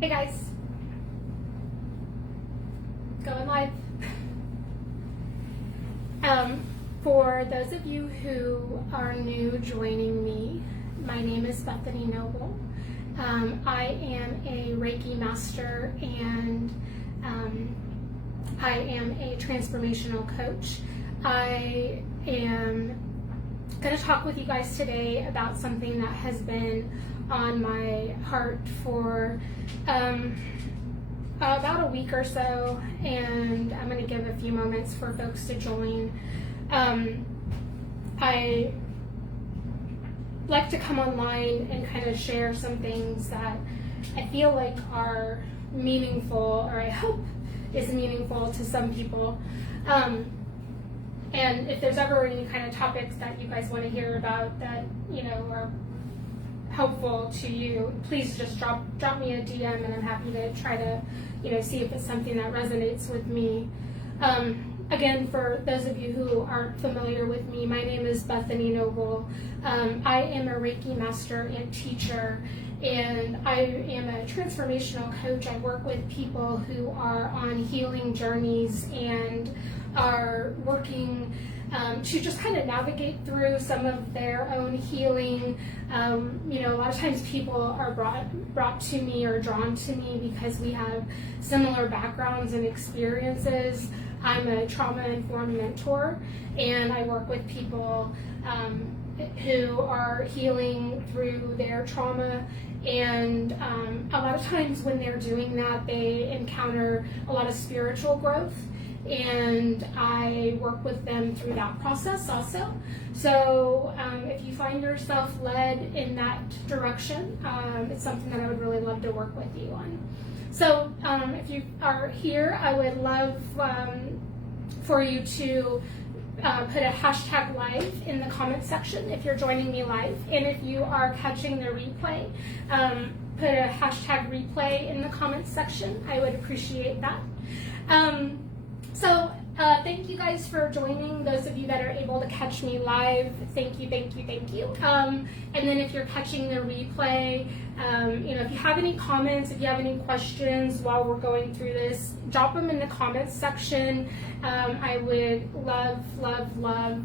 Hey guys, going live. For those of you who are new joining me, my name is Bethany Noble. I am a Reiki master and I am a transformational coach. I am going to talk with you guys today about something that has been on my heart for about a week or so, and I'm going to give a few moments for folks to join. I like to come online and kind of share some things that I feel like are meaningful, or I hope is meaningful to some people. And if there's ever any kind of topics that you guys want to hear about that, are helpful to you, please just drop me a DM, and I'm happy to try to, see if it's something that resonates with me. Again, for those of you who aren't familiar with me, my name is Bethany Noble. I am a Reiki master and teacher, and I am a transformational coach. I work with people who are on healing journeys and are working to just kind of navigate through some of their own healing. A lot of times people are brought to me or drawn to me because we have similar backgrounds and experiences. I'm a trauma-informed mentor, and I work with people who are healing through their trauma, and a lot of times when they're doing that, they encounter a lot of spiritual growth, and I work with them through that process also. So if you find yourself led in that direction, it's something that I would really love to work with you on. So if you are here, I would love for you to put a hashtag live in the comment section if you're joining me live. And if you are catching the replay, put a hashtag replay in the comment section. I would appreciate that. So thank you guys for joining. Those of you that are able to catch me live, thank you. And then if you're catching the replay, if you have any comments, if you have any questions while we're going through this, drop them in the comments section. I would love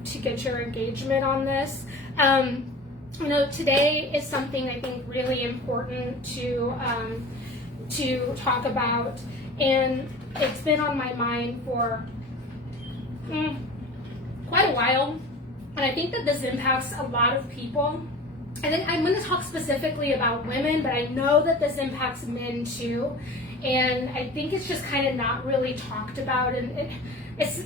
to get your engagement on this. Today is something I think really important to talk about, and it's been on my mind for quite a while, and I think that this impacts a lot of people. I think I'm going to talk specifically about women, but I know that this impacts men too, and I think it's just kind of not really talked about, and there's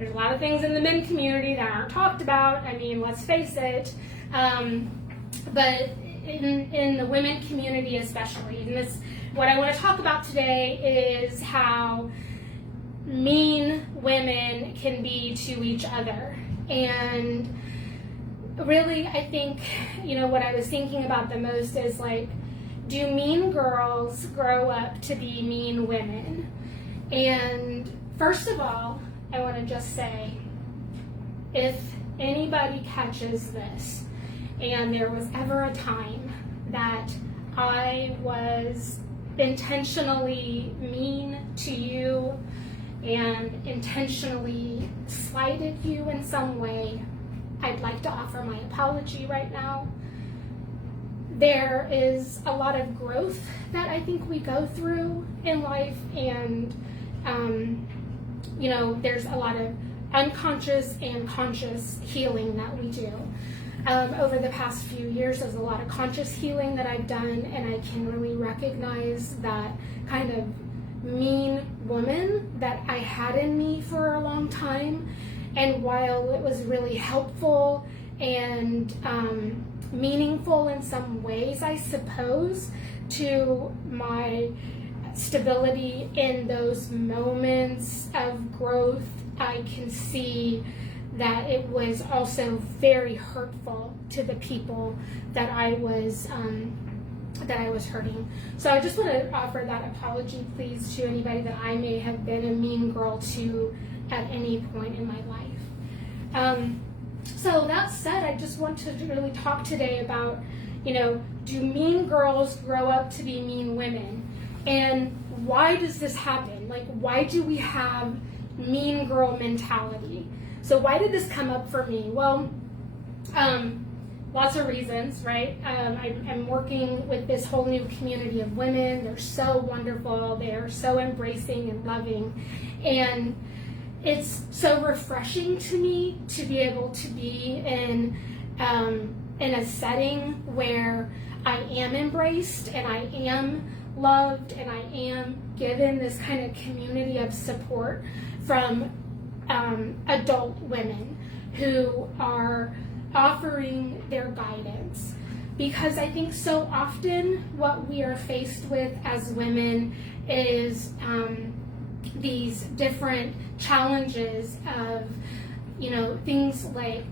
a lot of things in the men community that aren't talked about. I mean, let's face it, but in the women community especially, and this, what I want to talk about today is how mean women can be to each other. And really, I think, what I was thinking about the most is, like, do mean girls grow up to be mean women? And first of all, I want to just say, if anybody catches this, and there was ever a time that I was intentionally mean to you and intentionally slighted you in some way, I'd like to offer my apology right now. There is a lot of growth that I think we go through in life, and there's a lot of unconscious and conscious healing that we do. Over the past few years, there's a lot of conscious healing that I've done, and I can really recognize that kind of mean woman that I had in me for a long time. And while it was really helpful and meaningful in some ways, I suppose, to my stability in those moments of growth, I can see that it was also very hurtful to the people that I was hurting. So I just want to offer that apology, please, to anybody that I may have been a mean girl to at any point in my life. So that said, I just want to really talk today about, do mean girls grow up to be mean women? And why does this happen? Like, why do we have mean girl mentality? So why did this come up for me? Well, lots of reasons, right? I'm working with this whole new community of women. They're so wonderful. They are so embracing and loving. And it's so refreshing to me to be able to be in a setting where I am embraced and I am loved and I am given this kind of community of support from adult women who are offering their guidance. Because I think so often what we are faced with as women is these different challenges of, things like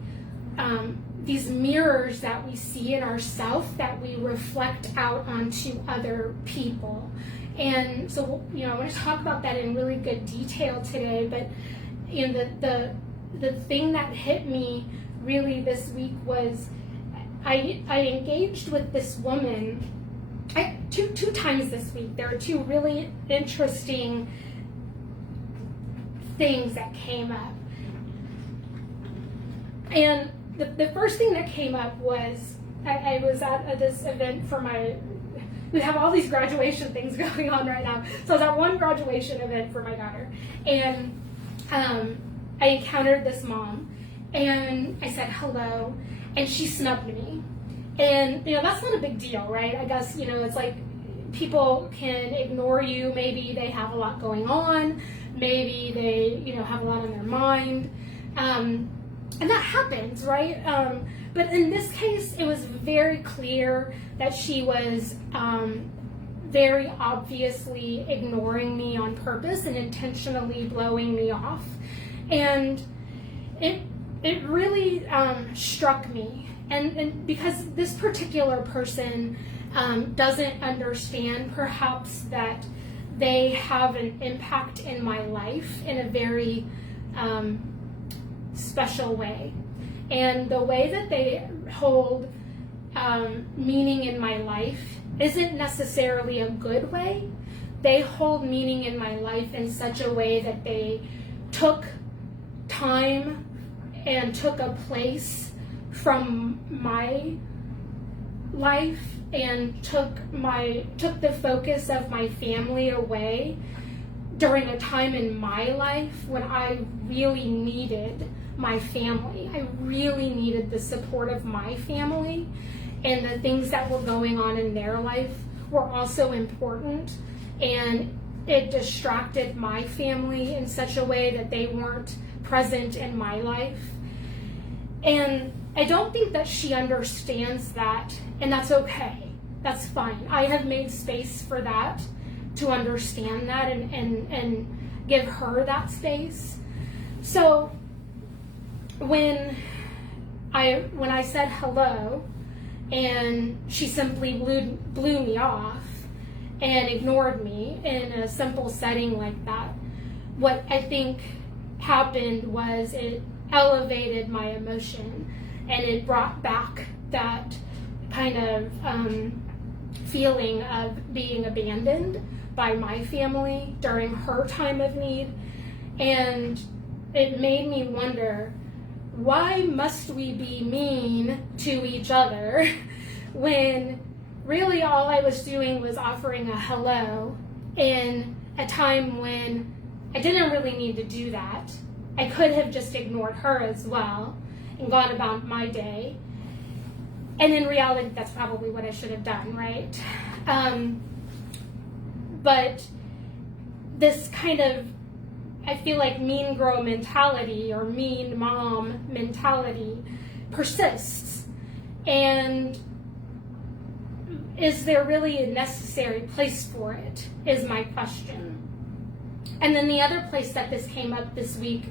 these mirrors that we see in ourselves that we reflect out onto other people. And so, I want to talk about that in really good detail today, but the thing that hit me really this week was I engaged with this woman two times this week. There are two really interesting things that came up. And the first thing that came up was I was at this event for we have all these graduation things going on right now. So I was at one graduation event for my daughter, and I encountered this mom, and I said hello, and she snubbed me. And, that's not a big deal, right? I guess, it's like people can ignore you. Maybe they have a lot going on. Maybe they, have a lot on their mind. And that happens, right? But in this case, it was very clear that she was very obviously ignoring me on purpose and intentionally blowing me off. And it really struck me. And because this particular person doesn't understand perhaps that they have an impact in my life in a very special way. And the way that they hold meaning in my life isn't necessarily a good way. They hold meaning in my life in such a way that they took time and took a place from my life and took the focus of my family away during a time in my life when I really needed my family. I really needed the support of my family, and the things that were going on in their life were also important, and it distracted my family in such a way that they weren't present in my life. And I don't think that she understands that, and that's okay. That's fine. I have made space for that, to understand that and give her that space. So when I said hello and she simply blew me off and ignored me in a simple setting like that, what I think happened was it elevated my emotion, and it brought back that kind of feeling of being abandoned by my family during her time of need. And it made me wonder, why must we be mean to each other when really all I was doing was offering a hello in a time when I didn't really need to do that? I could have just ignored her as well and gone about my day. And in reality, that's probably what I should have done, right? But this kind of, I feel like mean girl mentality or mean mom mentality persists. And is there really a necessary place for it, is my question. And then the other place that this came up this week,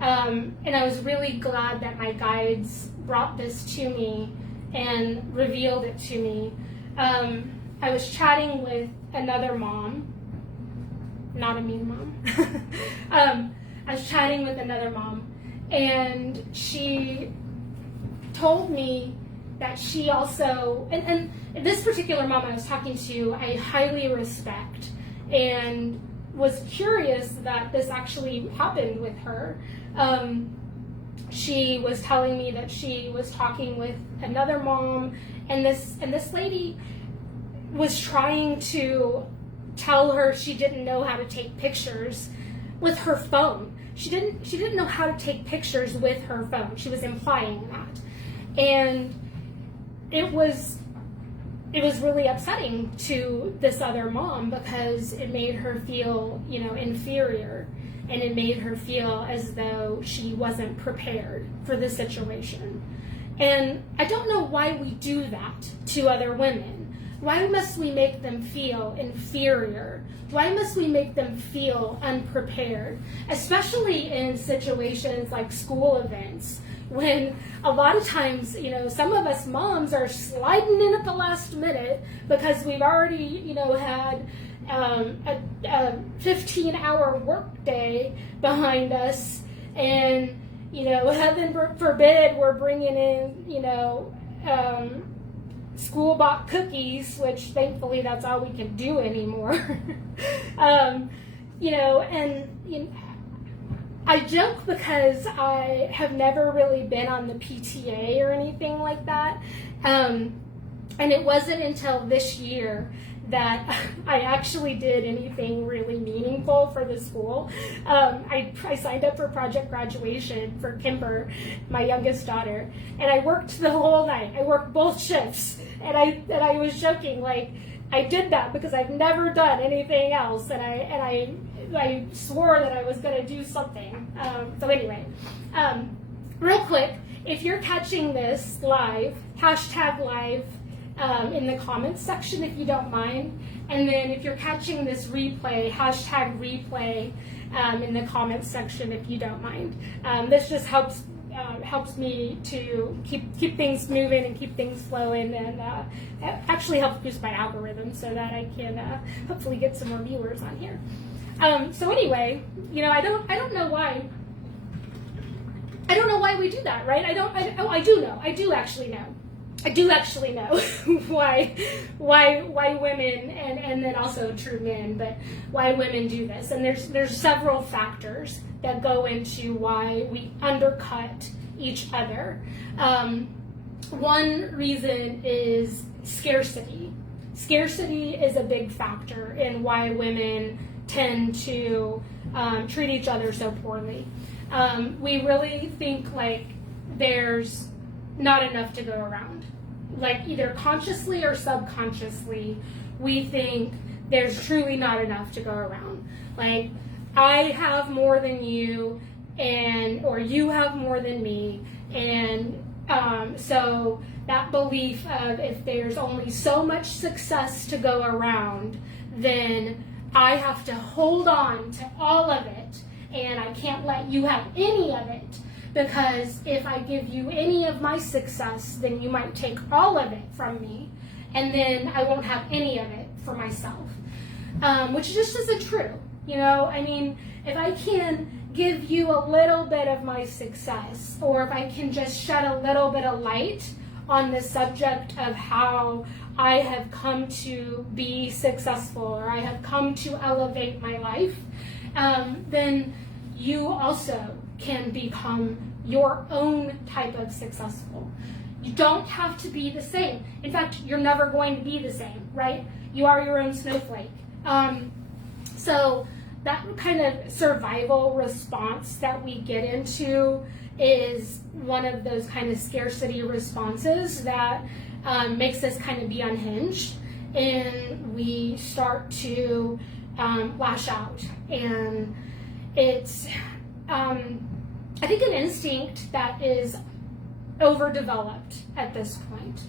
and I was really glad that my guides brought this to me and revealed it to me. I was chatting with another mom, not a mean mom. I was chatting with another mom, and she told me that she also, and this particular mom I was talking to, I highly respect, and was curious that this actually happened with her. She was telling me that she was talking with another mom, and this lady was trying to tell her she didn't know how to take pictures with her phone. She didn't know how to take pictures with her phone. She was implying that. And it was really upsetting to this other mom, because it made her feel, inferior, and it made her feel as though she wasn't prepared for the situation. And I don't know why we do that to other women. Why must we make them feel inferior? Why must we make them feel unprepared? Especially in situations like school events, when a lot of times, some of us moms are sliding in at the last minute because we've already, had a 15-hour work day behind us, and, heaven forbid we're bringing in, school-bought cookies, which thankfully that's all we can do anymore. I joke because I have never really been on the PTA or anything like that. And it wasn't until this year that I actually did anything really meaningful for the school. I signed up for Project Graduation for Kimber, my youngest daughter, and I worked the whole night. I worked both shifts, and I was joking, like, I did that because I've never done anything else, and I swore that I was going to do something. So anyway, real quick, if you're catching this live, hashtag live in the comments section if you don't mind. And then if you're catching this replay, hashtag replay in the comments section if you don't mind. This just helps me to keep things moving and keep things flowing, and it actually helps boost my algorithm so that I can hopefully get some more viewers on here. So anyway, I don't know why. I don't know why we do that, right? I do know. I do actually know why women, and then also true men, but why women do this. And there's several factors that go into why we undercut each other. One reason is scarcity. Scarcity is a big factor in why women tend to treat each other so poorly. We really think like there's not enough to go around. Like either consciously or subconsciously, we think there's truly not enough to go around. Like, I have more than you, or you have more than me, and so that belief of if there's only so much success to go around, then I have to hold on to all of it, and I can't let you have any of it, because if I give you any of my success, then you might take all of it from me, and then I won't have any of it for myself, which just isn't true. I mean, if I can give you a little bit of my success, or if I can just shed a little bit of light on the subject of how I have come to be successful, or I have come to elevate my life, then you also can become your own type of successful. You don't have to be the same. In fact, you're never going to be the same, right? You are your own snowflake. So that kind of survival response that we get into is one of those kind of scarcity responses that makes us kind of be unhinged, and we start to lash out. And it's, I think, an instinct that is overdeveloped at this point.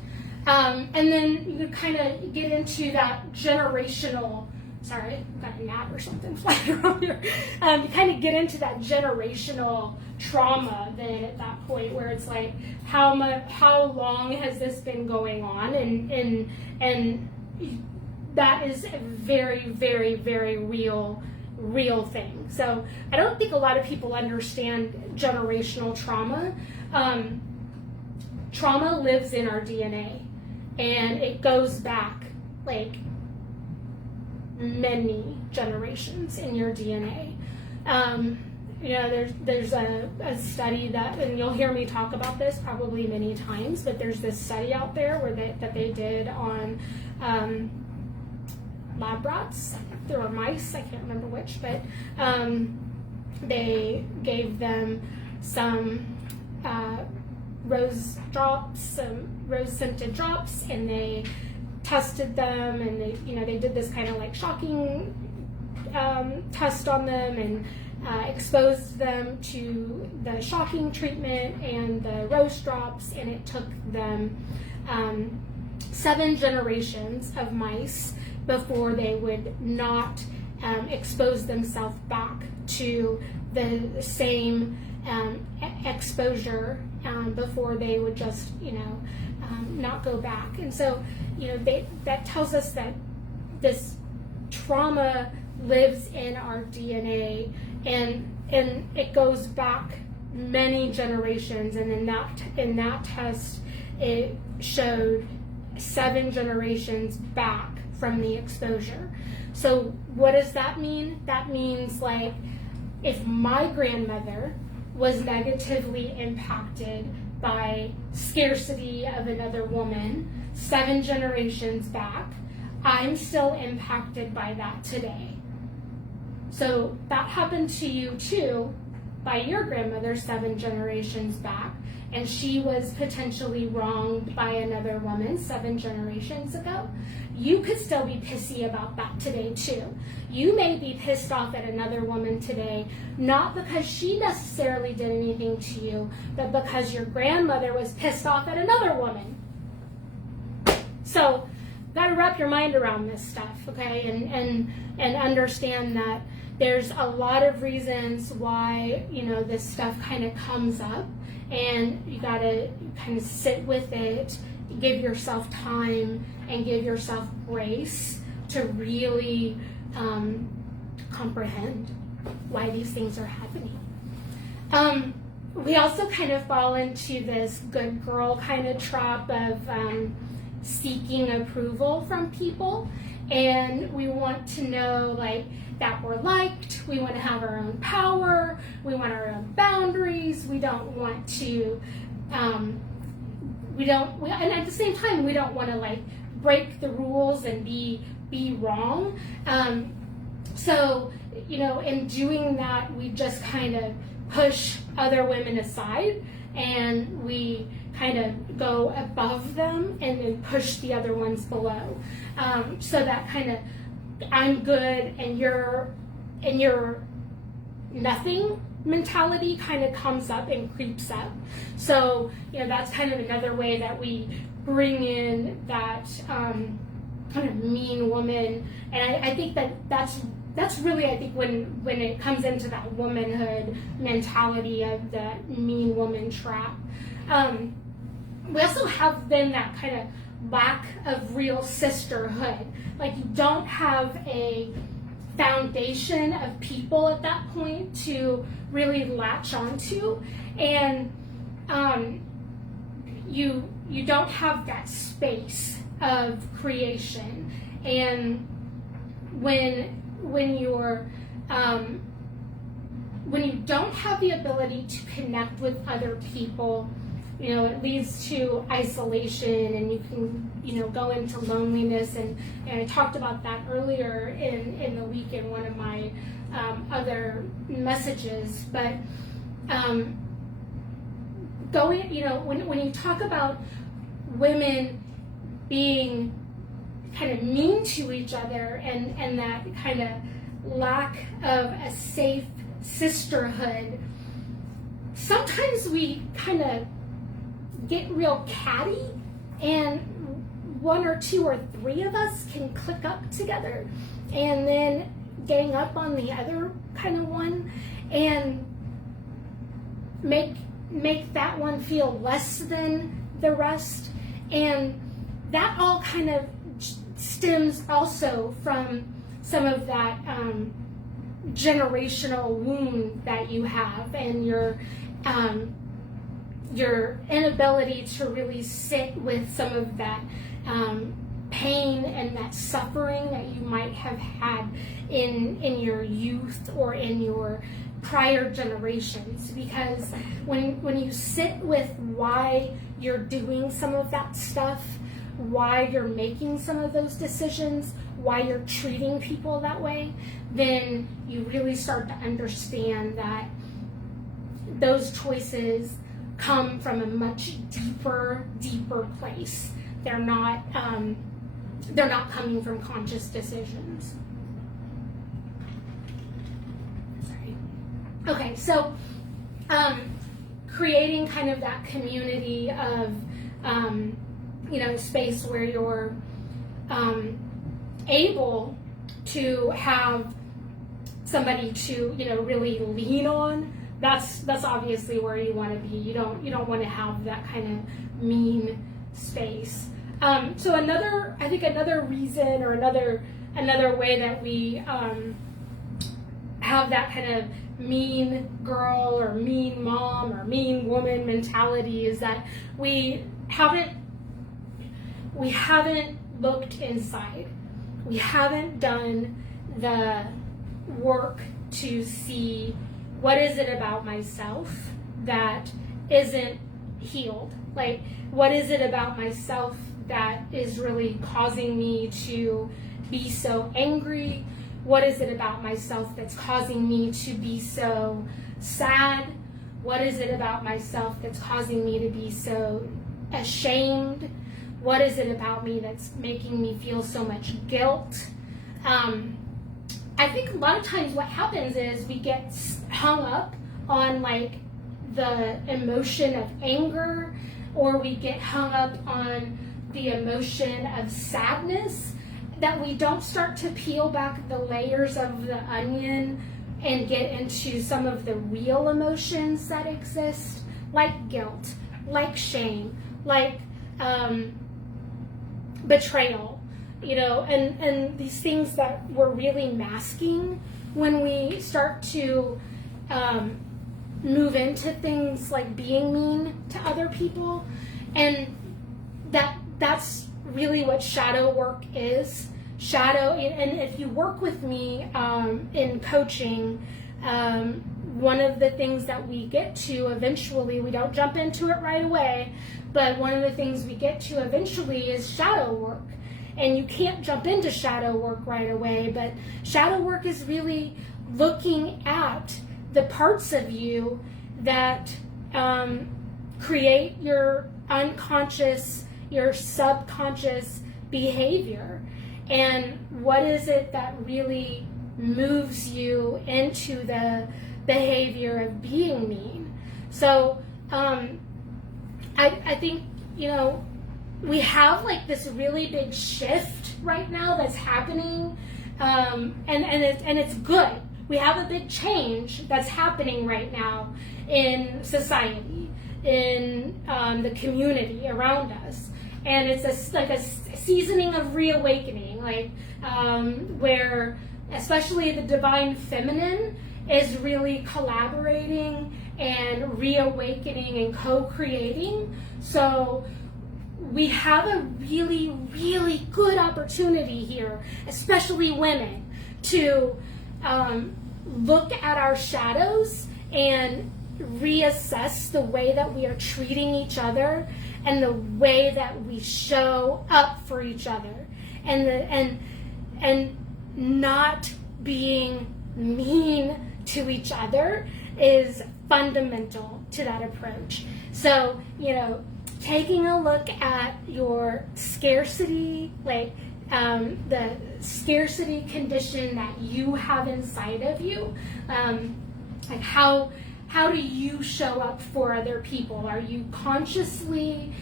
And then you kind of get into that generational, sorry, I've got a gnat or something flying around here. You kind of get into that generational trauma then at that point, where it's like, how long has this been going on? And that is a very, very, very real thing. So I don't think a lot of people understand generational trauma. trauma lives in our DNA, and it goes back like many generations in your DNA. There's a study that, and you'll hear me talk about this probably many times, but there's this study out there that they did on lab rats. There were mice, I can't remember which, but they gave them some rose scented drops, and they tested them, and they did this kind of like shocking test on them, and exposed them to the shocking treatment and the rose drops, and it took them 7 generations of mice before they would not expose themselves back to the same exposure before they would just not go back. And so that tells us that this trauma lives in our DNA, and it goes back many generations. And in that test, it showed 7 generations back from the exposure. So what does that mean? That means, like, if my grandmother was negatively impacted by scarcity of another woman 7 generations back, I'm still impacted by that today. So that happened to you too, by your grandmother 7 generations back, and she was potentially wronged by another woman 7 generations ago. You could still be pissy about that today too. You may be pissed off at another woman today, not because she necessarily did anything to you, but because your grandmother was pissed off at another woman. So, gotta wrap your mind around this stuff, okay? And understand that there's a lot of reasons why, this stuff kind of comes up, and you gotta kind of sit with it, give yourself time, and give yourself grace to really comprehend why these things are happening. We also kind of fall into this good girl kind of trap of seeking approval from people, and we want to know that we're liked. We want to have our own power. We want our own boundaries. We don't want to and at the same time, we don't want to break the rules and be wrong. So in doing that, we just kind of push other women aside, and we kind of go above them and then push the other ones below. So that kind of I'm good and you're nothing mentality kind of comes up and creeps up. So that's kind of another way that we bring in that kind of mean woman. And I think that's really, I think, when it comes into that womanhood mentality of the mean woman trap. We also have then that kind of lack of real sisterhood. You don't have a foundation of people at that point to really latch onto, and you don't have that space of creation. And when you don't have the ability to connect with other people, it leads to isolation, and you can, go into loneliness. And I talked about that earlier in the week in one of my other messages. But when you talk about women being kind of mean to each other, and that kind of lack of a safe sisterhood, sometimes we kind of get real catty, and 1 or 2 or 3 of us can click up together and then gang up on the other kind of one and make that one feel less than the rest. And that all kind of stems also from some of that generational wound that you have, and your your inability to really sit with some of that pain and that suffering that you might have had in your youth or in your prior generations. Because when you sit with why you're doing some of that stuff, why you're making some of those decisions, why you're treating people that way, then you really start to understand that those choices come from a much deeper place. They're not coming from conscious decisions. Sorry. Okay, so creating kind of that community of space where you're able to have somebody to really lean on. That's obviously where you want to be. You don't want to have that kind of mean space. So another reason, or another way that we have that kind of mean girl or mean mom or mean woman mentality is that we haven't looked inside. We haven't done the work to see what is it about myself that isn't healed. Like, what is it about myself that is really causing me to be so angry? What is it about myself that's causing me to be so sad? What is it about myself that's causing me to be so ashamed? What is it about me that's making me feel so much guilt? I think a lot of times what happens is we get hung up on like the emotion of anger, or we get hung up on the emotion of sadness, that we don't start to peel back the layers of the onion and get into some of the real emotions that exist, like guilt, like shame, like betrayal, and these things that we're really masking when we start to move into things like being mean to other people. And that's really what shadow work is. And if you work with me in coaching, one of the things that we get to eventually, we don't jump into it right away, but one of the things we get to eventually is shadow work. And you can't jump into shadow work right away, but shadow work is really looking at the parts of you that create your unconscious, your subconscious behavior. And what is it that really moves you into the behavior of being mean? So I think, we have like this really big shift right now that's happening, and it's good. We have a big change that's happening right now in society, in the community around us, and it's a seasoning of reawakening, where especially the divine feminine is really collaborating and reawakening and co-creating. So we have a really, really good opportunity here, especially women, to look at our shadows and reassess the way that we are treating each other and the way that we show up for each other, and not being mean to each other is fundamental to that approach. So, taking a look at your scarcity, the scarcity condition that you have inside of you, how do you show up for other people? Are you consciously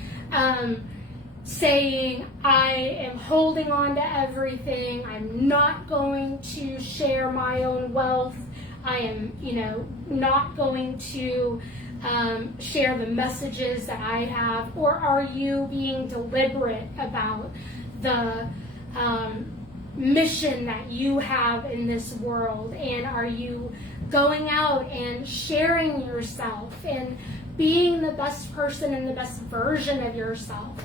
saying, I am holding on to everything, I'm not going to share my own wealth, I am, not going to share the messages that I have? Or are you being deliberate about the mission that you have in this world? And are you going out and sharing yourself and being the best person and the best version of yourself?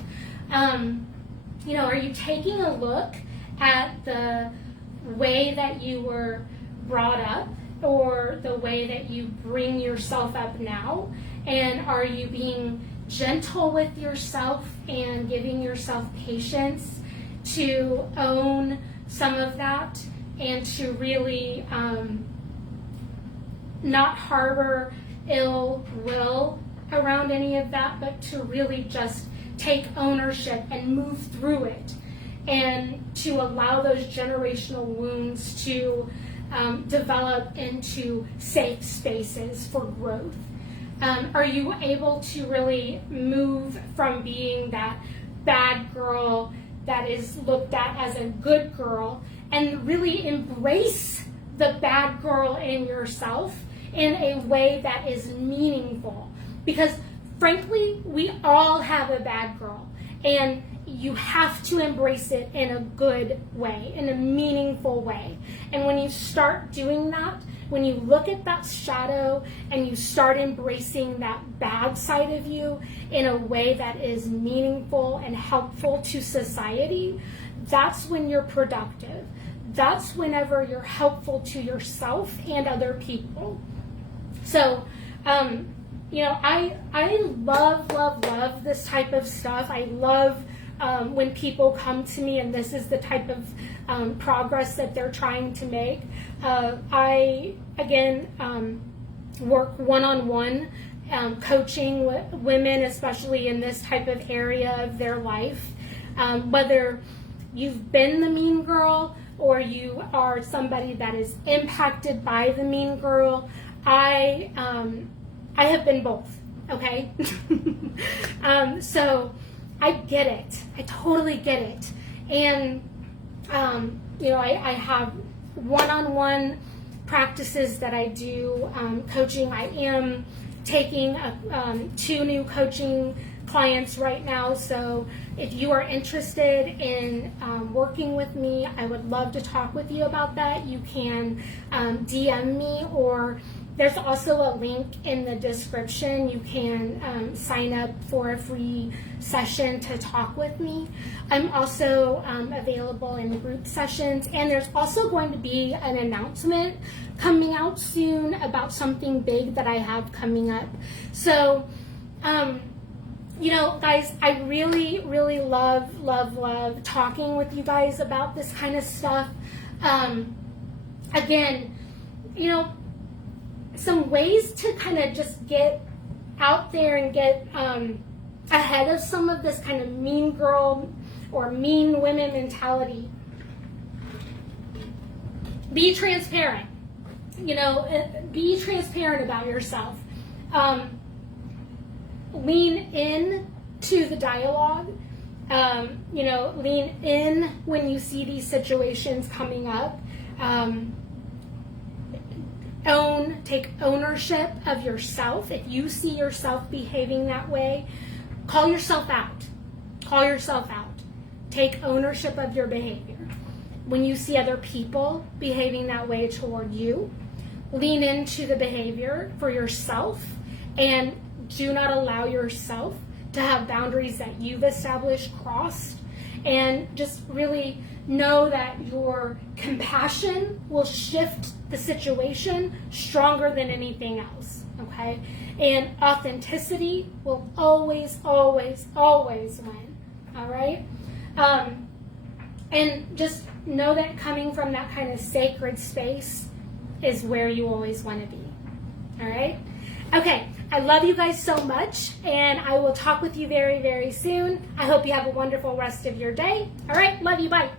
Are you taking a look at the way that you were brought up or the way that you bring yourself up now? And are you being gentle with yourself and giving yourself patience to own some of that and to really not harbor ill will around any of that, but to really just take ownership and move through it, and to allow those generational wounds to develop into safe spaces for growth? Are you able to really move from being that bad girl that is looked at as a good girl and really embrace the bad girl in yourself in a way that is meaningful? Because frankly, we all have a bad girl, and you have to embrace it in a good way, in a meaningful way. And when you start doing that, when you look at that shadow and you start embracing that bad side of you in a way that is meaningful and helpful to society, that's when you're productive. That's whenever you're helpful to yourself and other people. So, I love this type of stuff. I love when people come to me and this is the type of progress that they're trying to make. I, again, work one-on-one coaching women, especially in this type of area of their life. Whether you've been the mean girl or you are somebody that is impacted by the mean girl, I have been both, okay? So I get it. I totally get it. And, I have one-on-one practices that I do, coaching. I am taking 2 new coaching clients right now. So if you are interested in working with me, I would love to talk with you about that. You can DM me, or there's also a link in the description. You can sign up for a free session to talk with me. I'm also available in the group sessions, and there's also going to be an announcement coming out soon about something big that I have coming up. So, guys, I really, really love talking with you guys about this kind of stuff. Again, some ways to kind of just get out there and get ahead of some of this kind of mean girl or mean women mentality. Be transparent. Be transparent about yourself. Lean in to the dialogue. Lean in when you see these situations coming up. Take ownership of yourself. If you see yourself behaving that way, call yourself out. Call yourself out. Take ownership of your behavior. When you see other people behaving that way toward you, lean into the behavior for yourself, and do not allow yourself to have boundaries that you've established crossed. And just really know that your compassion will shift the situation stronger than anything else, okay? And authenticity will always, always, always win, all right? And just know that coming from that kind of sacred space is where you always want to be, all right? Okay, I love you guys so much, and I will talk with you very, very soon. I hope you have a wonderful rest of your day. All right, love you, bye.